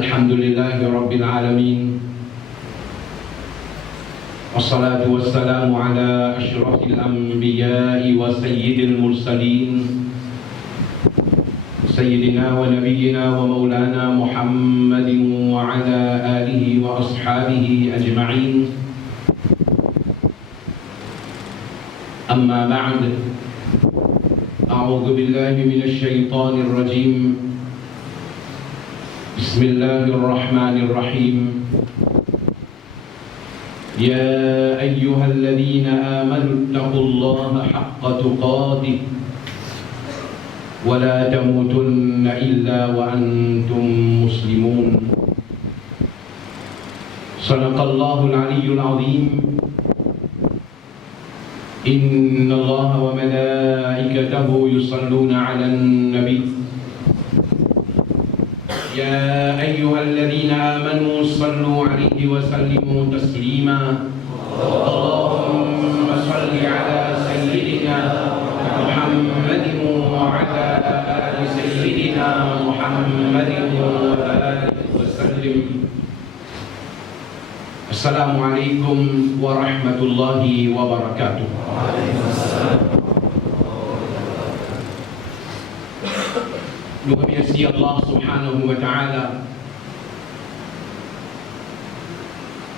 الحمد لله رب العالمين، والصلاة والسلام على أشرف الأنبياء وسيد المرسلين سيدنا ونبينا ومولانا محمد وعلى آله وأصحابه أجمعين. أما بعد، أعوذ بالله من الشيطان الرجيم. بسم الله الرحمن الرحيم. يا أيها الذين آمنوا اتقوا الله حق تقاته ولا تموتن إلا وأنتم مسلمون. صدق الله العلي العظيم. إن الله وملائكته يصلون على النبي. يا أيها الذين آمنوا صلوا عليه وسلموا تسليما. اللهم صل على سيدنا محمد وعلى آل سيدنا محمد وآله وسلم. السلام عليكم ورحمة الله وبركاته. Nous remercions Allah subhanahu wa ta'ala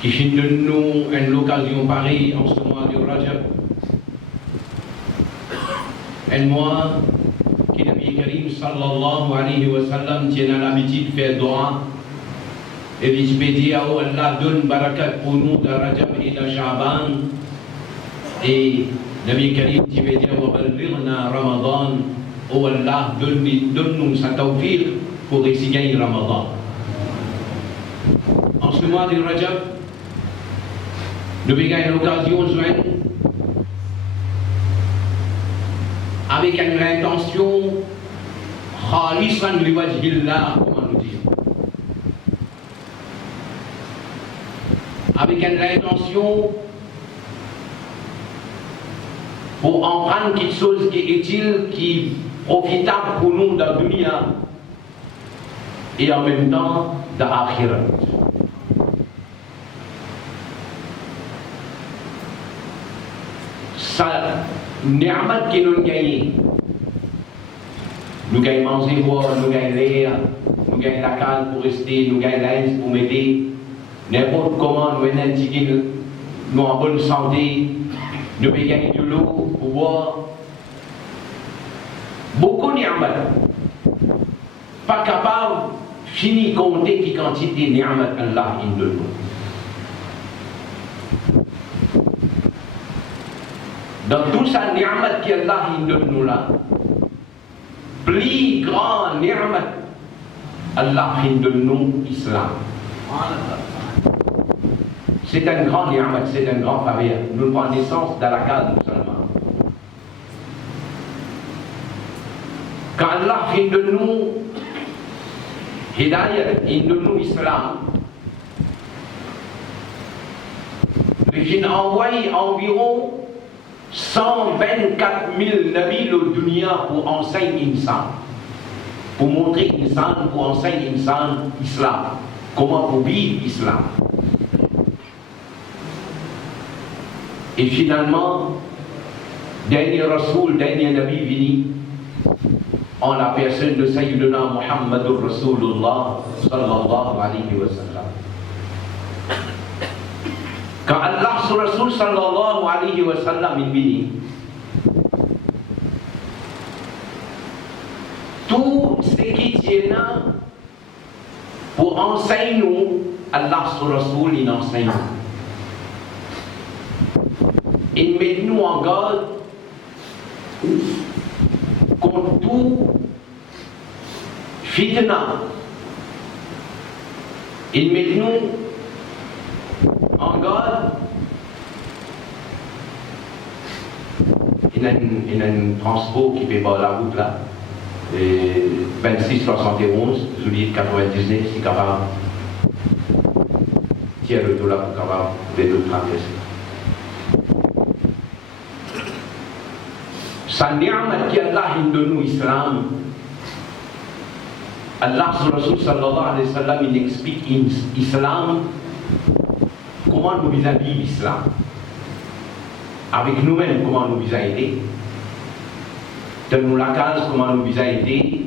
qui fait de nous une occasion pareille en ce mois de Rajab. Un mois que Nabi Karim sallallahu alayhi wa sallam tient l'habitude de faire dua et d'espérer à Allah donne barakat pour nous de Rajab et de Sha'ban. Et Nabi Karim qui veut dire wa ballighna Ramadan. Oh Allah, donne-nous sa tawfiq pour réussir Ramadan. En ce mois de Rajab, nous avons l'occasion de joindre avec une intention khalisan liwajhillah, comment nous dire, avec une intention pour en prendre quelque chose qui est utile, qui profitable pour nous dans la dunya et en même temps dans l'akhirat. Ça, ni'mat que nous gagnons, nous gagnons manger, boire, nous gagnons l'air, nous gagnons la calme pour rester, nous gagnons l'aise pour m'aider, n'importe comment nous gagnons, nous en bonne santé, nous gagnons de l'eau pour boire. Beaucoup ni'mat, pas capable fini compter qui quantité ni'mat Allah in de nous. Dans tout ça ni'mat qui Allah in de nous là, plus grand ni'mat Allah in de nous Islam. C'est un grand ni'mat, c'est un grand faveur. Nous prenons naissance dans la case musulmane. Quand Allah fait de nous Hidayat Indonou Islam, il a envoyé environ 124 000 nabis au dunya pour enseigner insan, pour montrer insan, pour enseigner insan islam, comment pour vivre islam. Et finalement, dernier Rasoul, dernier Nabi vini en la personne de Sayyidina Muhammadur Rasulullah sallallahu alayhi wa sallam. Quand Allah sur Rasul sallallahu alayhi wa sallam est venu, tout ce qui tient pour enseigner nous, Allah sur Rasul il enseigne. Il met nous en garde contre tout fitna. Il met nous en garde. Il y a un transport qui fait par la route là. 2671, juillet 99, si capable. Tiens le tout là pour capable de le traverser. Sa ni'mat qui Allah donne au islam, Allah Rasul sallallahu alayhi wa sallam il explique l'islam, comment nous visons l'islam, avec nous-mêmes comment nous visons aider, dans la case comment nous visons aider,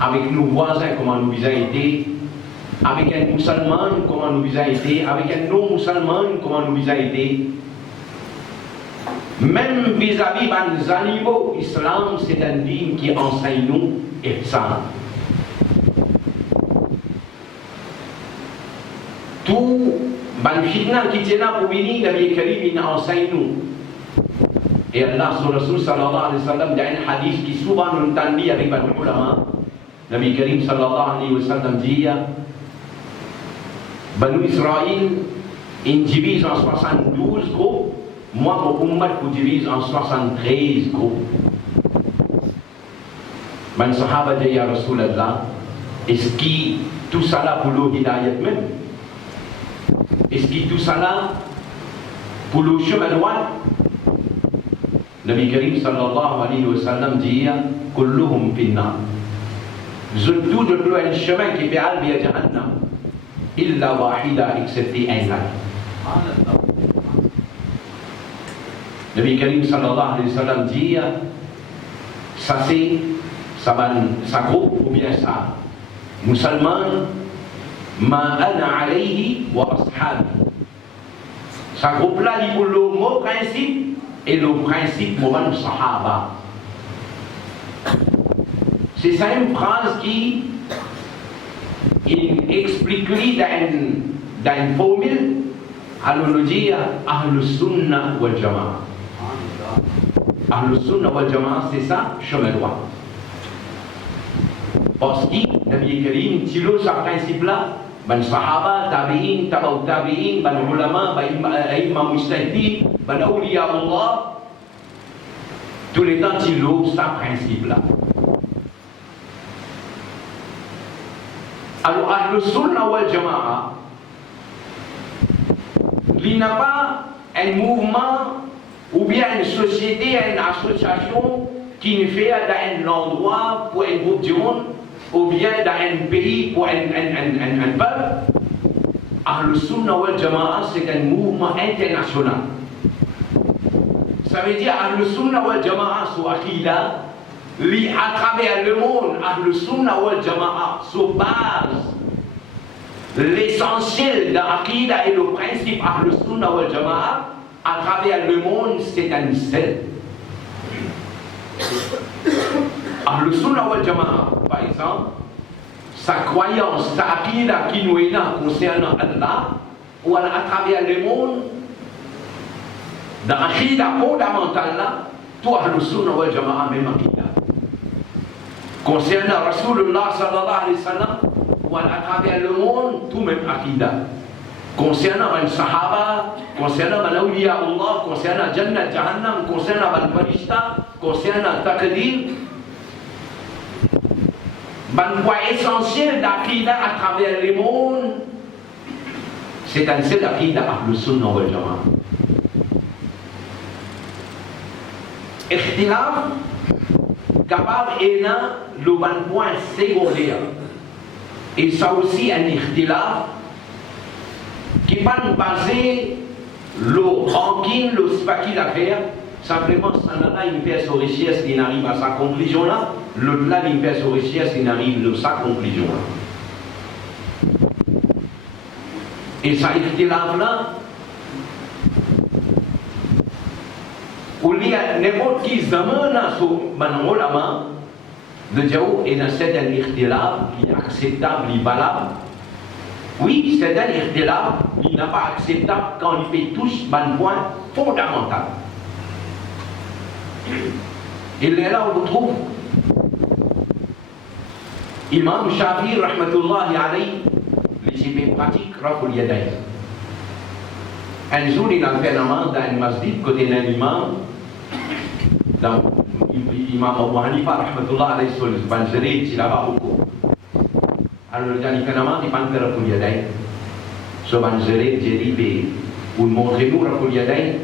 avec nos voisins comment nous visons aider, avec un musulman comment nous visons aider, avec un non-musulman comment nous visons aider. Même vis-à-vis des animaux, l'islam c'est un dîme qui enseigne nous ihsan. Tout le fitna qui tient là pour venir, Nabi Karim il enseigne nous. Et Allah sur Rasul sallallahu alayhi wa sallam dans un hadith qui souvent nous entend avec les ulama, Nabi Karim sallallahu alayhi wa sallam dit Banu Israël ils divisent en 72 groupes. Moi, mon ummat vous divise en 73 groupes. Man sahaba dit ya Rasulallah, est-ce que tout ça là pour le hidayat même? Est-ce que tout ça là pour le chemin droit? Nabi Karim sallallahu alayhi wa sallam dit kulluhum finna. Tout de plus un chemin qui fait al-bi à Jahannam. Illa wahida excepté un là. Nabi Karim sallallahu alayhi wa sallam dit ça c'est ça groupe ou bien ça musulman ma ana alayhi wa ashabi. Ça groupe là il faut le mot principe et le principe moment sahaba. C'est ça une phrase qui il explique dans une formule alors nous dit Ahlus Sunnah wal Jama'a. Ahlus Sunnah wal Jama'a c'est ça, chemin droit. Parce que Nabi Karim tilo ce principe là, ban sahaba, tabi'in, tabaou tabi'in, ban ulama, ban imam mujtahidin, ban awliya Allah, tous les temps tilo ce principe là. Alors Ahlus Sunnah wal Jama'a il n'a pas un mouvement ou bien une société, une association qui ne fait dans un endroit pour un groupe du monde ou bien dans un pays pour un peuple. Ahlus Sunnah wal Jama'a c'est un mouvement international. Ça veut dire Ahlus Sunnah wal Jama'a sur Aqidah, à travers le monde, Ahlus Sunnah wal Jama'a sur base l'essentiel de l'Aqidah et le principe Ahlus Sunnah wal Jama'a à travers le monde, c'est un seul. Ahlus Sunnah wal Jama'a, par exemple, sa croyance, sa Aqidah qui nous est là concernant Allah, ou à travers le monde, dans l'Aqidah fondamentale là, tout Ahlus Sunnah wal Jama'a même Aqidah. Concernant Rasulullah sallallahu alayhi wa sallam, à travers le monde, tout même Aqidah. Concernant les Sahaba, concernant les Awliya Allah, concernant Jannat Jahannam, concernant les Farishta, concernant Taqdir, un point essentiel d'Aqida à travers le monde, c'est un seul Aqida Ahlus Sunnah wal Jama'a. Ikhtilaf, capable et le bon point secondaire. Et ça aussi un ikhtilaf qui va nous baser le ranking, le spaki d'affaires. Simplement, ça n'a pas une pièce aux richesses qui n'arrive à sa conclusion là, l'autre là, une pièce aux richesses qui n'arrive à sa conclusion là. Et ça ikhtilaf là, où il y a n'importe qui zamana sur man ulama de Diaou et dans cet ikhtilaf qui est acceptable, qui est valable. Oui, c'est un ikhtilaf qui n'est pas acceptable quand il fait touche un point fondamental. Et là on retrouve Imam Shafi'i rahmatullahi alayhi, les pratiques Raful Yadayn. Un jour il a fait namaz dans un masjid côté d'un imam, dans Imam Abu Hanifa rahmatullahi alayhi sur le banjari, il a pas beaucoup. Alors il a fait namaz, il a fait Raful Yadayn. Ce banjari, j'ai dit, vous montrez-nous Raful Yadayn.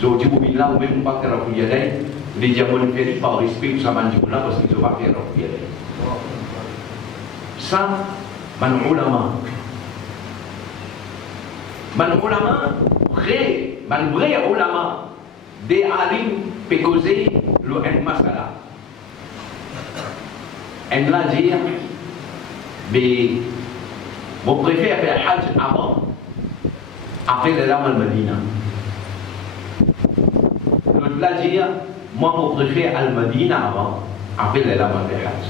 Jadi billah ou même pas faire Raful Yadayn, les diamants ne font pas respect pour sa mandibula parce qu'ils ne vont pas faire Raful Yadayn. Ça, man ulama, vrai ulama, des alim peut causer le en masala. En la dire, mais vous préférez faire Hajj avant, après le Lam al-Madina. L'autre là dire, moi je préfère Al-Madina avant, après le Lam al-Hajj.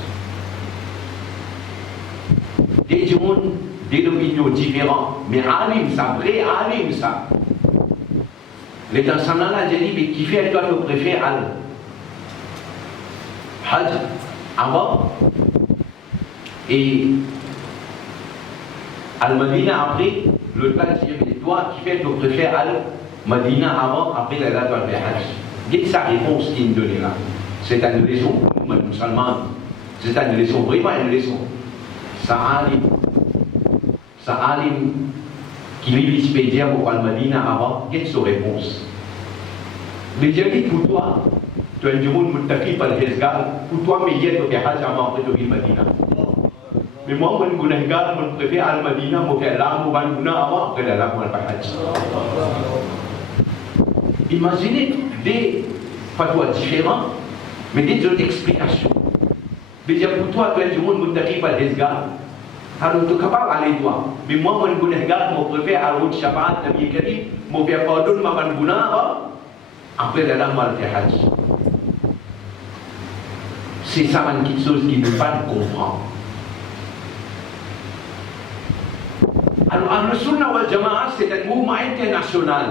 Des gens, des opinions différentes, mais alim ça, vrai alim ça. Les enseignants là, j'ai dit, mais qui fait toi tu préfères Al-Hajj avant et Al-Madina après, l'autre là dit, mais toi qui fait tu préfères Al-Madina avant, après la date al-Hajj. Dites sa réponse qu'il me donnait là. C'est une leçon pour nous, musulmans. C'est une leçon, vraiment une leçon. Ça alim qui lit Wikipédia pour Al-Madina avant, quelle est sa réponse? Mais j'ai dit pour toi, tu es un monde muttaqi par le Hezgal, pour toi, mais hier tu fais Hajj avant, après tu vis Madina. Mais moi, mon Gunahgar, mon préfère Al-Madina, mon frère là, mon Bangouna avant, après là, mon Hajj. Imaginez des fatwas différents, mais des autres explications. Déjà pour toi, tu es du monde muttaqi par le Hezgal. Alors tu es capable d'aller toi. Mais moi, mon Gunahgar, mon préfère Al-Wud Shabat, Nabi Karim, mon frère pardonne ma Bangouna avant, après là, mon Hajj. C'est ça quelque chose qui ne peut pas comprendre. Alors, Ahlus Sunnah wal Jama'a, c'est un mouvement international.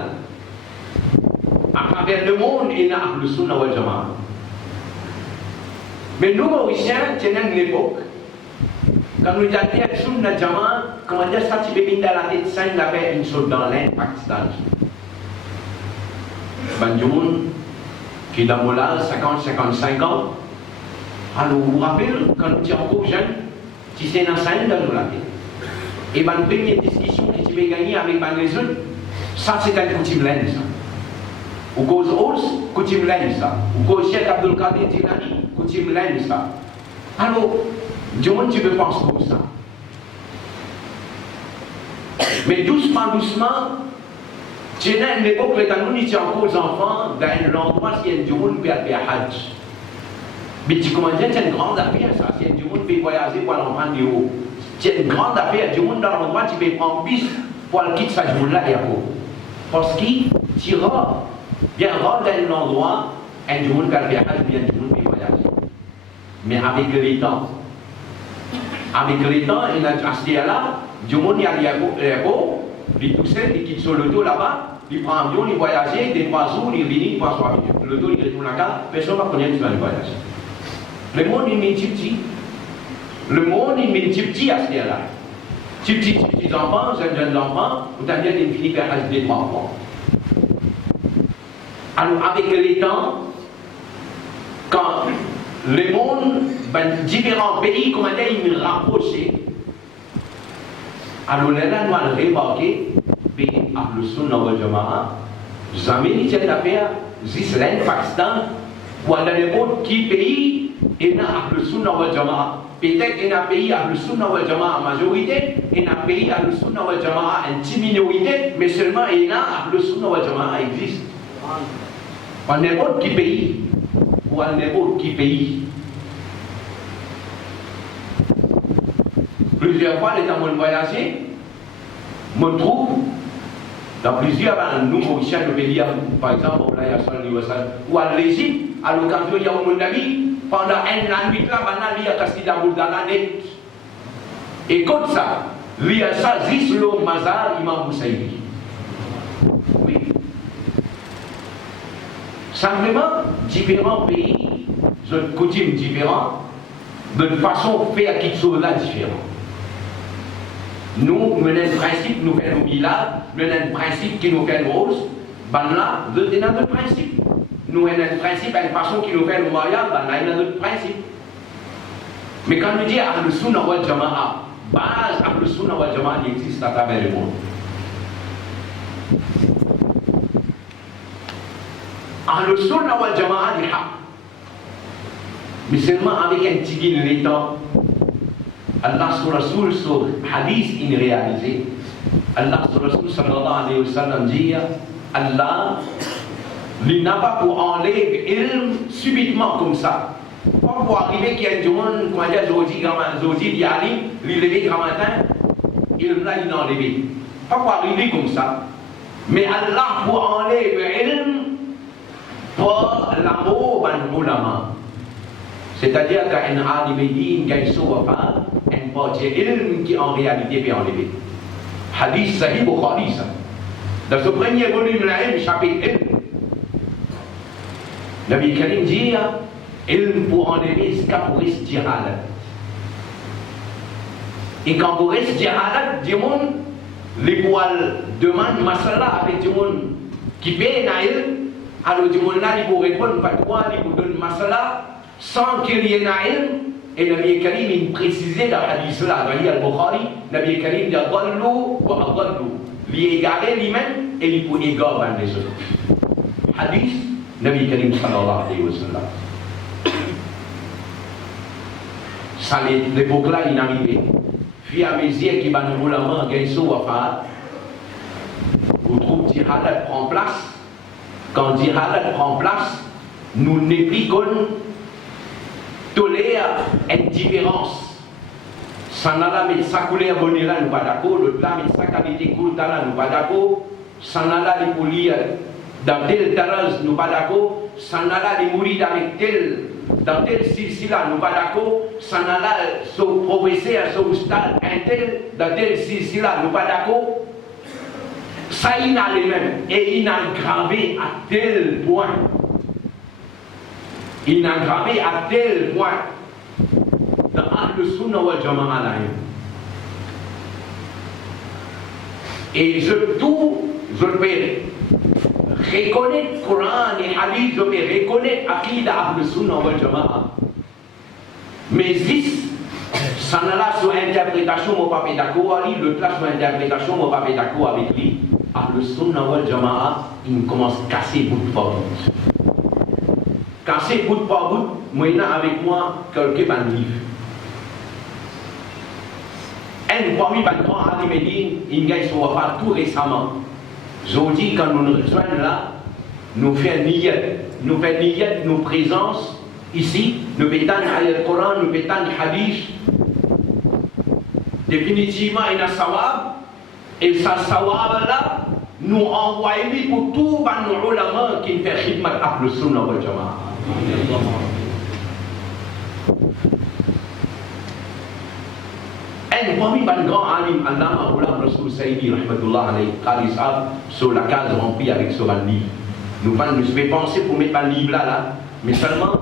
À travers le monde, il y a Ahlus Sunnah wal Jama'a. Mais nous, Mauriciens, c'est une époque. Quand nous disons Ahlus Sunnah wal Jama'a, comment dire ça, tu peux mettre dans la tête, ça, il a fait une chose dans l'Inde, Pakistan. Banjoun, qui est dans mon âge, 50-55 ans. Alors, vous vous rappelez, quand nous étions encore jeunes, si c'est une scène dans la tête. Et ma première discussion que tu m'as gagnée avec les autres, ça c'est un coutume laine ça. Ou cause Ous, coutume laine ça. Ou cause Cheikh Abdul Qadir Jilani, coutume laine ça. Alors, du monde tu peux penser comme ça. Mais doucement, tu as une époque où nous étions encore enfants, dans un endroit où il y a du monde qui a fait Hajj. Mais tu commences à dire, c'est une grande affaire ça. Il y a du monde qui peut voyager pour aller en prendre des hauts. C'est une grande affaire, du monde dans l'endroit, tu peux prendre bus pour aller quitter ce jour-là et à quoi. Parce qu'il tira, bien rare dans un endroit, un du monde qui a bien du monde qui voyage. Mais avec le temps, il a acheté là, du monde il y a l'aéroport, il tout seul, il quitte sur le dos là-bas, il prend un avion, il voyage, des 3 jours, il vient, il passe sur le dos, il retourne à la carte, personne ne va connaître ce voyage. Le monde il multiplie. Le monde il multiplie à ce là. Petits enfants, jeunes enfants, vous avez bien fini par ajouter 3 fois. Alors avec le temps, quand le monde différents pays, comment ils nous rapprochent. Alors là, nous allons remarquer, le Sunna wal Jama'a, jamais il y a l'affaire, Israël, Pakistan, ou dans n'importe qui pays, il y a le Sunna wal Jama'a. Peut-être qu'il y a un pays à le Sunna wal Jama'a majorité, il y a un pays à le Sunna wal Jama'a une petite minorité, mais seulement il y a le Sunna wal Jama'a existe. Dans n'importe qui pays, ou dans n'importe qui pays. Plusieurs fois, les gens m'ont voyagé, me trouve dans plusieurs nous Mauriciens, nous pays, par exemple, ou à l'Égypte, à l'occasion, il y a un ami, pendant un nuit là, il y a Castilla Bourdana net. Et comme ça, il y a ça, le Mazar, Imam Boussaïdi. Oui. Simplement, différents pays, de coutumes différentes, de façon de faire quelque chose là différent. Nous, nous avons un principe, nous faisons nos milades, nous avons un principe qui nous fait nos roses, ben là, nous avons notre principe. Nous avons un principe, une façon qui nous fait nos mariages, ben là, il y a notre principe. Mais quand nous disons Ahl Sunnah wal Jama'a, base Ahl Sunnah wal Jama'a, il existe à travers le monde. Ahl Sunnah wal Jama'a, il y a. Mais seulement avec un petit guide de l'état. Allah sur Rasoul sur hadith in réalisé. Allah sur Rasoul sallallahu alayhi wa sallam dit Allah, il n'a pas pour enlever ilm subitement comme ça. Pas pour arriver qu'il y a du monde, comment dire, Zodi Diali, il levé grand matin, ilm là il enlevé. Pas pour arriver comme ça. Mais Allah pour enlever ilm pour l'amour ban ulama. C'est-à-dire qu'un alim dit qu'il soit pas un portier ilm qui en réalité peut enlever. Hadith Sahih Bukhari ça. Dans ce premier volume là, chapitre ilm, Nabi Karim dit ilm pour enlever ce qu'a pour rester jihad. Et quand vous restez jihad, du monde, les poils demandent masala avec du monde qui paye na ilm, alors du monde là, il vous répond pas quoi, il vous donne masala. Sans qu'il y ait naïm, et Nabi Karim il précisait dans le hadith là, dans al-Bukhari, Nabi Karim dit Adallu wa adallu. Il est égaré lui-même et il peut égarer les autres. Hadith, Nabi Karim sallallahu alayhi wa sallam. Ça, l'époque là, il est arrivé. Puis à mesure qu'il va nous rouler la main, il y a wafat. Vous trouvez que Jihad prend place. Quand Jihad prend place, nous n'est plus qu'on tolère une différence. Sanala met sa couleur bonne là, nous pas d'accord. L'autre là met sa qualité cool là, nous pas d'accord. Sanala les poulies dans tel taraz, nous pas d'accord. Sanala les mourir avec tel, dans tel silsila, nous pas d'accord. Sanala se progresser à ce stade, un tel, dans tel silsila, nous pas d'accord. Ça, il a les mêmes. Et il a gravé à tel point. Il a gravé à tel point dans Ahl Sunnah wal Jama'a là. Et je peux reconnaître le Coran et Hadith, je peux reconnaître Aqida Ahl Sunnah wal Jama'a. Mais si ça n'a pas sur interprétation, mon papa est d'accord avec lui, le place sur interprétation, mon papa est d'accord avec lui. Ahl Sunnah wal Jama'a, il commence à casser bout par bout. Casser bout par bout, moi, il a avec moi quelques livres. Un parmi les grands aliments, il gagne son repas tout récemment. Je vous dis, quand nous nous rejoignons là, nous faisons niyat, nos présences ici, nous pétons le Coran, nous pétons le Hadith. Définitivement, il y a un sawab, et ce sawab là, nous envoyons pour tous nos ulama qui fait khidmat Ahl Sunnah wal Jama'a. Un parmi les grands alim, Allama Ghulam Rasoul Saïdi, rahmatullah alayhi, Qadi Sahab, sur la case remplie avec ce livre. Nous devons penser pour mettre un livre là, mais seulement,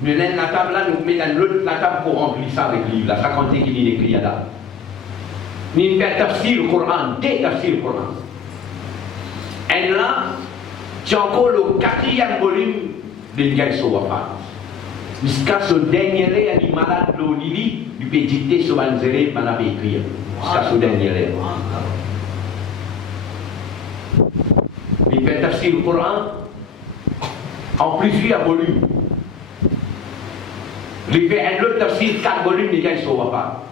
nous avons la table là, nous mettons l'autre la table pour remplir ça avec le livre là, ça compte qu'il est écrit là. Nous faisons tafsir le Coran, des tafsir le Coran. Et là, tu as encore le 4e volume de Gaïso Wafat. Jusqu'à ce dernier est malade de Lili, il peut dicter sur un zélé, il va écrire. Jusqu'à ce dernier. Il fait tafsir le Coran en plusieurs volumes. Il fait un autre tafsir 4 volumes, il ne saura pas.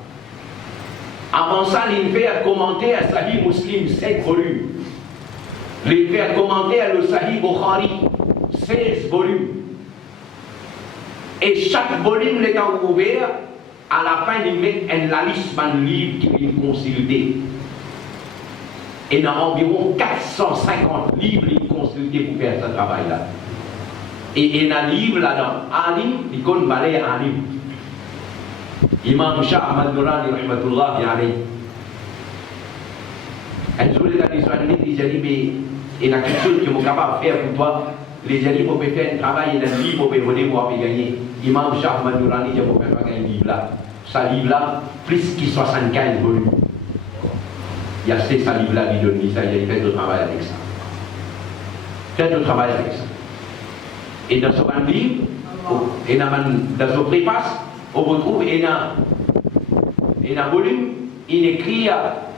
Avant ça, il fait un commentaire à Sahih Muslim 7 volumes. Il fait un commentaire le Sahih Bukhari 16 volumes. Et chaque volume étant ouvert, à la fin, il met la liste d'un livre qu'il vient consulter. Et il y a environ 450 livres qu'il consulter pour faire ce travail-là. Et il y a un livre là-dedans, Alim, il connaît Balay Alim. Imam Shah Ahmad Nurani, rahmatullahi alayhi. Un jour, il a dit, mais il y a quelque chose que je suis capable de faire pour toi. Les gens peuvent faire un travail et un livre pour venir pour gagner. Imam Shah Ahmad Nurani, je ne peux pas gagner un livre là. Ce livre-là, plus que 75 volumes. Il y a ce livre-là, il donne ça, il fait le travail avec ça. Fait le travail avec ça. Et dans ce même livre, et dans ce préface, on retrouve un volume, il écrit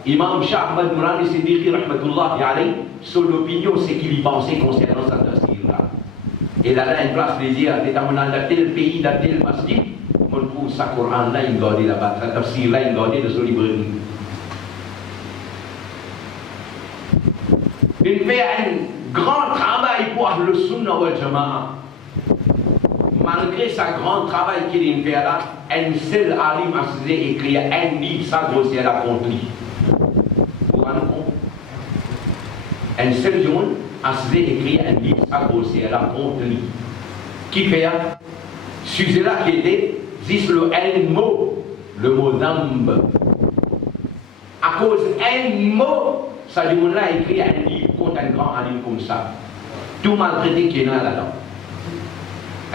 Imam Shah Ahmad Nurani Siddiqi rahmatullahi alayhi sur l'opinion, c'est qu'il y pensait concernant cette tafsir-là. Et là, une place de dire, dans tel pays, dans tel masjid, on trouve ce Coran-là, il gardé là-bas, ce tafsir-là, il gardé de son librairie. Il fait un grand travail pour le Sunnah wal Jama'a. Malgré ce grand travail qu'il fait là, un seul alim a écrit un livre, ça grossier la contre lui. Vous vous rendez compte? Un seul jour a écrit un livre, ça grossier la contre lui. Qui fait? Celui-là qui était, dit le mot d'ambe. À cause d'un mot, ça dit on a écrit un livre contre un grand alim comme ça. Tout maltraité qu'il y a là-dedans.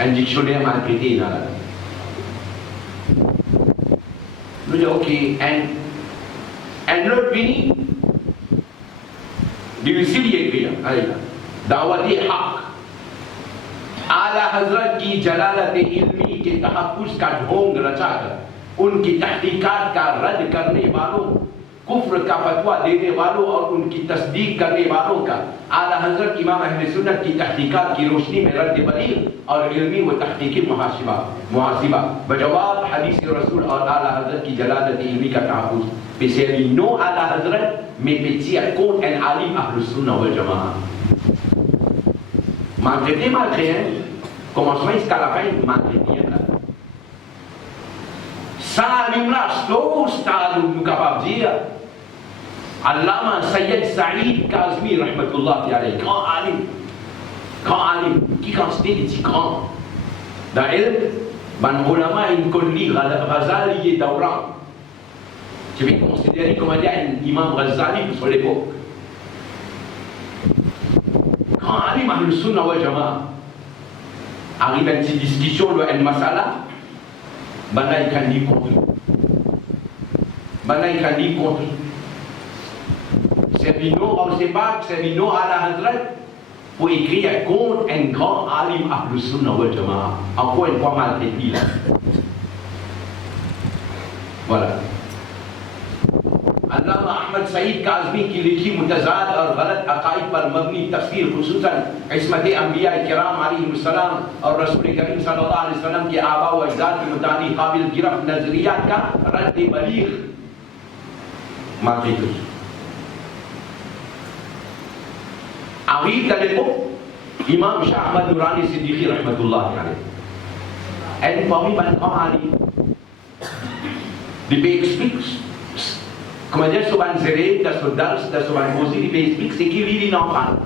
Un dictionnaire maltraité là. Nous disons, ok, un autre vini, difficile d'écrire, Dawati Haq, Ala Hazrat ki Jalalat ilmi ke tahaffuz ka ढोंग रचाकर उनकी तहकीकात का रद्द करने वालों, कुफ्र का फतवा देने वालों और उनकी तस्दीक करने वालों का आला हजरत इमाम अहले सुन्नत की तहकीकात की रोशनी में रद्द बलीग और इल्मी व तहकीकी मुहासिबा बजवाब हदीस रसूल और आला हजरत की जलालत इल्मी का तहफ़्फ़ुज़ बेशर्मी नो आला हजरत में पेचिया कौन एन आलिम अहले सुन्नत वल जमाअह malgré commencement jusqu'à la fin malgré là ça alim-là nous capable de dire Allama Sayyid Saïd Kazmi rahmatullahi alayhi, grand alim, qui considère les petits grands. Dans elle, ban ulama in kolli Ghazali et Dawran. Je vais considérer comme un imam Ghazali pour l'époque. Grand alim Ahl Sunnah wal Jama'a. Arrive à une petite discussion de El Masala, Banaï Kandi contre. Banaï Kandi contre. Servino, on ne sait pas, Servino à la Hadrat pour écrire contre un grand alim Ahl Sunnah wal Jama'a. Encore une fois mal écrit là. Voilà. Allama Ahmad Saïd Kazmi qui écrit Mutazad और गलत अकाइद पर मबनी तफसीर खुसूसन इस्मत अंबिया किराम अलैहिस्सलाम और रसूल करीम सल्लल्लाहु अलैहि वसल्लम के आबा व अजदाद के मुताबिक काबिल गिरफ्त नजरियात का रद्द बलीग माफी arrive à l'époque Imam Shah Ahmad Nurani Siddiqi rahmatullahi alayhi and parmi ban grand alim il explique comment dire sur ban zéré dans ce dars dans ce ban bosi il explique c'est qu'il lit n'en parle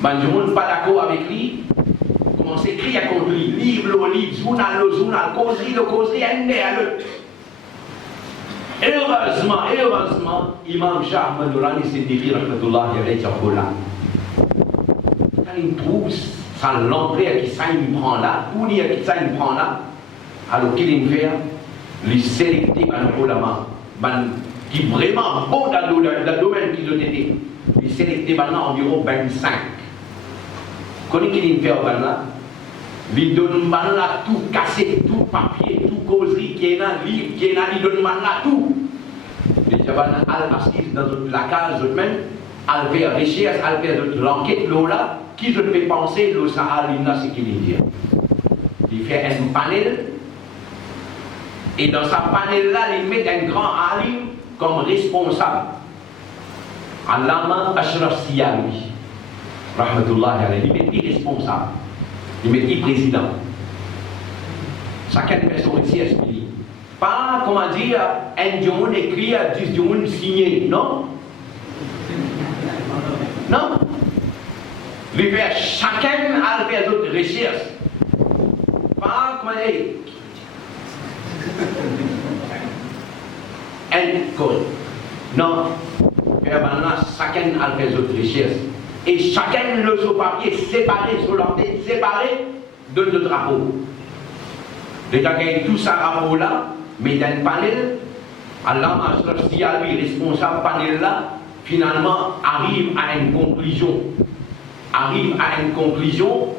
ban je ne pas d'accord avec lui comment s'écrit à contre lui livre le livre journal causerie un né à l'autre. Heureusement, Imam Shah Ahmad Nurani Siddiqi rahmatullahi alayhi là. Quand il trouve sa l'entrée qui ça il prend là, ou qui ça il prend là, alors qu'il fait, les sélecter un ulama, qui vraiment bon dans le domaine qu'ils ont été, les sélecter maintenant environ 25. Quand il fait là, Il donne là tout cassé, tout papier, tout causerie qui est dans le livre, qui est dans il donne là tout. Les gens assisent dans la case eux-mêmes, à faire recherche, à faire l'enquête là, qui je fais penser, le Sahara, c'est qu'il dit. Il fait un panel, et dans sa panel là, il met un grand alim comme responsable. Allama Ashraf Siyawi, rahmatullah alayhi, il met irresponsable. Il met dit président. Chacun fait son métier, explique. Pas, comment dire, un diamond écrit, 10 diamants signé, non? Non? Il fait chacun a fait d'autres recherches. Pas, comment dire, non? Chacun a fait d'autres recherches. Et chacun le son papier séparé, sur leur tête séparé de deux drapeaux. Les gens qui tout ça drapeau là, mais dans le panel, Allah Ashraf Siyawi, responsable panel là, finalement arrive à une conclusion. Arrive à une conclusion,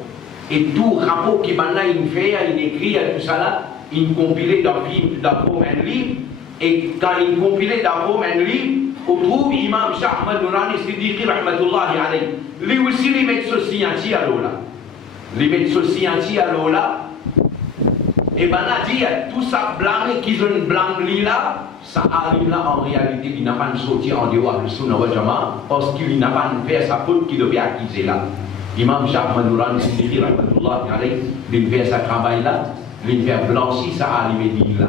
et tout drapeau qui maintenant il fait, il écrit tout ça là, il compilé dans un livre, et quand il compilé dans un livre, on trouve Imam Shah Ahmad Nourani Siddiqui rahmatullahi alayhi. Lui aussi, il met ceci anti à l'ola. Il met ceci anti à l'ola. Et ben là, dit, tout ça blâme, qu'ils ont blâme là, ça arrive là en réalité, il n'a pas sorti en dehors de son Jama, parce qu'il n'a pas fait sa faute qu'il devait acquiser là. Imam Shah Ahmad Nourani Siddiqui rahmatullahi alayhi, il fait sa travail là, il fait blanchir, ça arrive là.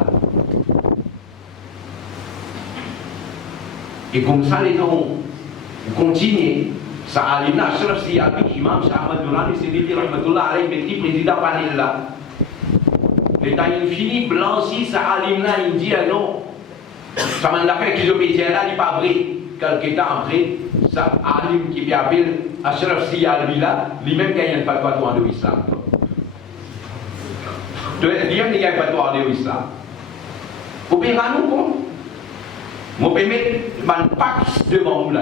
Et comme ça, les gens continuent. Ça arrive là, Ashraf Siyawi, Imam Shah Ahmad Nourani Siddiqui rahmatullah alayhi, mais qui président panel là. Et quand il finit blanchi, ça arrive là, il dit non. Ça m'a fait qu'ils ont été là, il n'est pas vrai. Quelques temps après, ça arrive qui appelle Ashraf Siyawi là, lui-même qui a pas de patouan de l'islam. Lui-même qui a pas de patouan de l'islam. Vous pouvez nous compte? Vous pouvez mettre un pax devant vous là.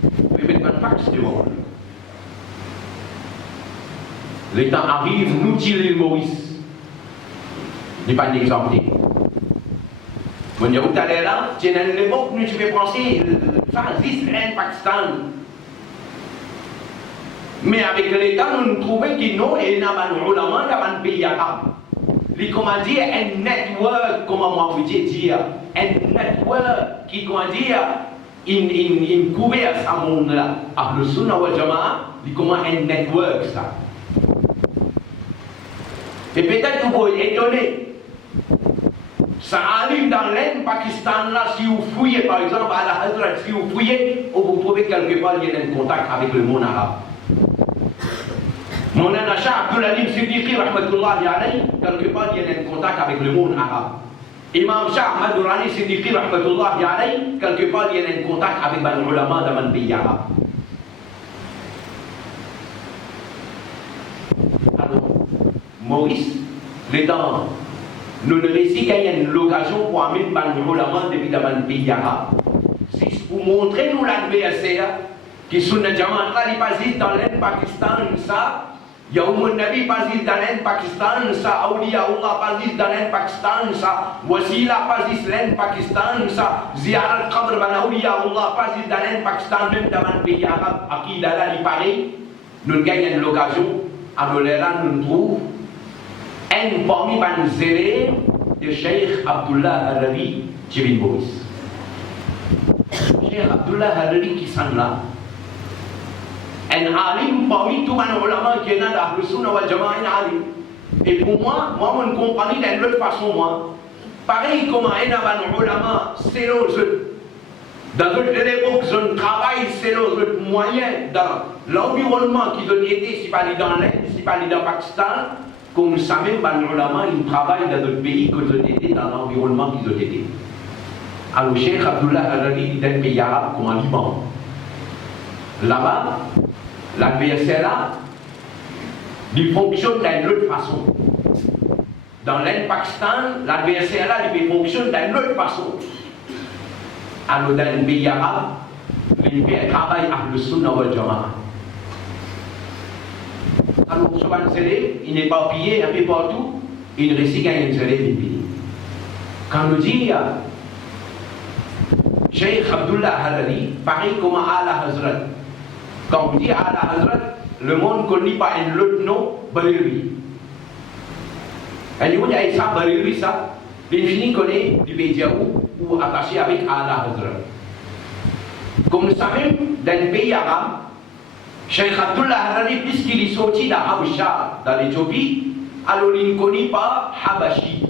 Vous pouvez mettre un pax devant vous. Le temps arrive, nous tirons le Maurice. Il n'y a pas d'exemple. Vous avez tout à l'heure là, c'est dans l'époque où nous pouvons penser, Pakistan, Pakistan. Mais avec le temps, nous trouvons qu'il n'y a pas de pays arabe. Il comment dire un network, comment moi vous dire, un network qui comment dire in couvert ce monde là. Ah le Sunna wal Jama'a, il comment un network ça. Et peut-être que vous pouvez être étonné. Ça arrive dans l'Inde, Pakistan là, si vous fouillez par exemple à la Hazrat, si vous fouillez, vous trouvez quelque part il y a un contact avec le monde arabe. Mon Shah Abdul-Alim Siddiqui rahmatullahi alayhi, quelque part il y a un contact avec le monde arabe. Imam Shah Ahmad Nourani Siddiqui rahmatullahi alayhi, quelque part il y a un contact avec les ulama dans le pays arabe. Alors, Maurice, les temps, nous ne laissons qu'il y a une occasion pour amener les ulama depuis dans le pays arabe. C'est pour montrer nous l'adversaire qui sont dans l'Inde, Pakistan, ça. Yawmun Nabi Pazis dans l'Inde, Pakistan, ça, Awliya Allah Pazis dans l'Inde, Pakistan, ça, Wasila Pazis l'Inde, Pakistan, ça, Ziyarat Qadr Ban Awliya Allah Pazis dans l'Inde, Pakistan, même dans le pays arabe, à qui il a dit pareil, nous gagnons l'occasion, à nous là, nous trouvons un parmi les élèves de Cheikh Abdullah Harari, Jibin Boris. Cheikh Abdullah Harari qui s'en là. Un alim parmi tous les ulama qui est dans le Sunna wal Jama'a, un alim. Et pour moi, je comprends d'une autre façon, moi. Pareil comme un ulama, c'est l'autre. Dans l'époque, je travaille, c'est l'autre moyen dans l'environnement qu'ils ont été, si pas dans l'Inde, si pas dans le Pakistan, comme vous savez, les ulama, ils travaillent dans d'autres pays qu'ils ont été, dans l'environnement qu'ils ont été. Alors, Cheikh Abdullah Harari, il est dans le pays arabe comme un Liban. Là-bas, l'adversaire là, il fonctionne d'une autre façon. Dans l'Inde, Pakistan, l'adversaire là, il fonctionne d'une autre façon. Alors dans le pays arabe, il fait un travail avec le Sunna wal Jama'a. Alors, souvent, les élèves, il n'est pas pillé un peu partout, il récite à les élèves ici. Quand on dit, Cheikh Abdullah Harari, pareil comme Ala Hazrat. Quand on dit Ala Hazrat, le monde ne connaît pas un autre nom, Baréli. Et nous, il y a ça, Baréli, ça. L'infini connaît du Bédiaou ou attaché avec Ala Hazrat. Comme nous savons, dans le pays arabe, Cheikh Abdullah Harari, puisqu'il est sorti d'Habasha, dans l'Éthiopie, alors il ne connaît pas Habashi.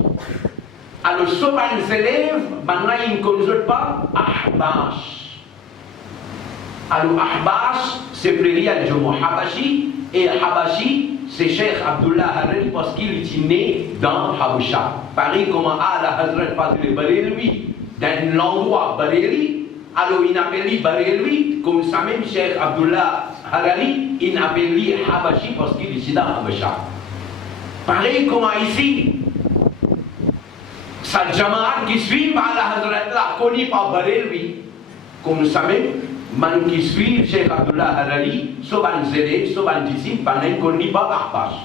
Alors, souvent les élèves, maintenant ils ne connaissent pas Ahbash. Alors, Ahbash, c'est pluriel du mot Habashi, et Habashi, c'est Cheikh Abdullah Harari parce qu'il est né dans Habasha. Pareil comme Ala Hazrat Fadil Baréli, dans l'endroit Baréli, alors il appelle Baréli, comme ça même Cheikh Abdullah Harari, il appelle Habashi parce qu'il est dans Habasha. Pareil comme ici, sa jamaat qui suit Ala Hazrat là, connu par Baréli, comme nous savons, man qui suit Cheikh Abdullah Harari, souvent zélé, souvent disciple, pendant qu'on n'y pas Ahbash.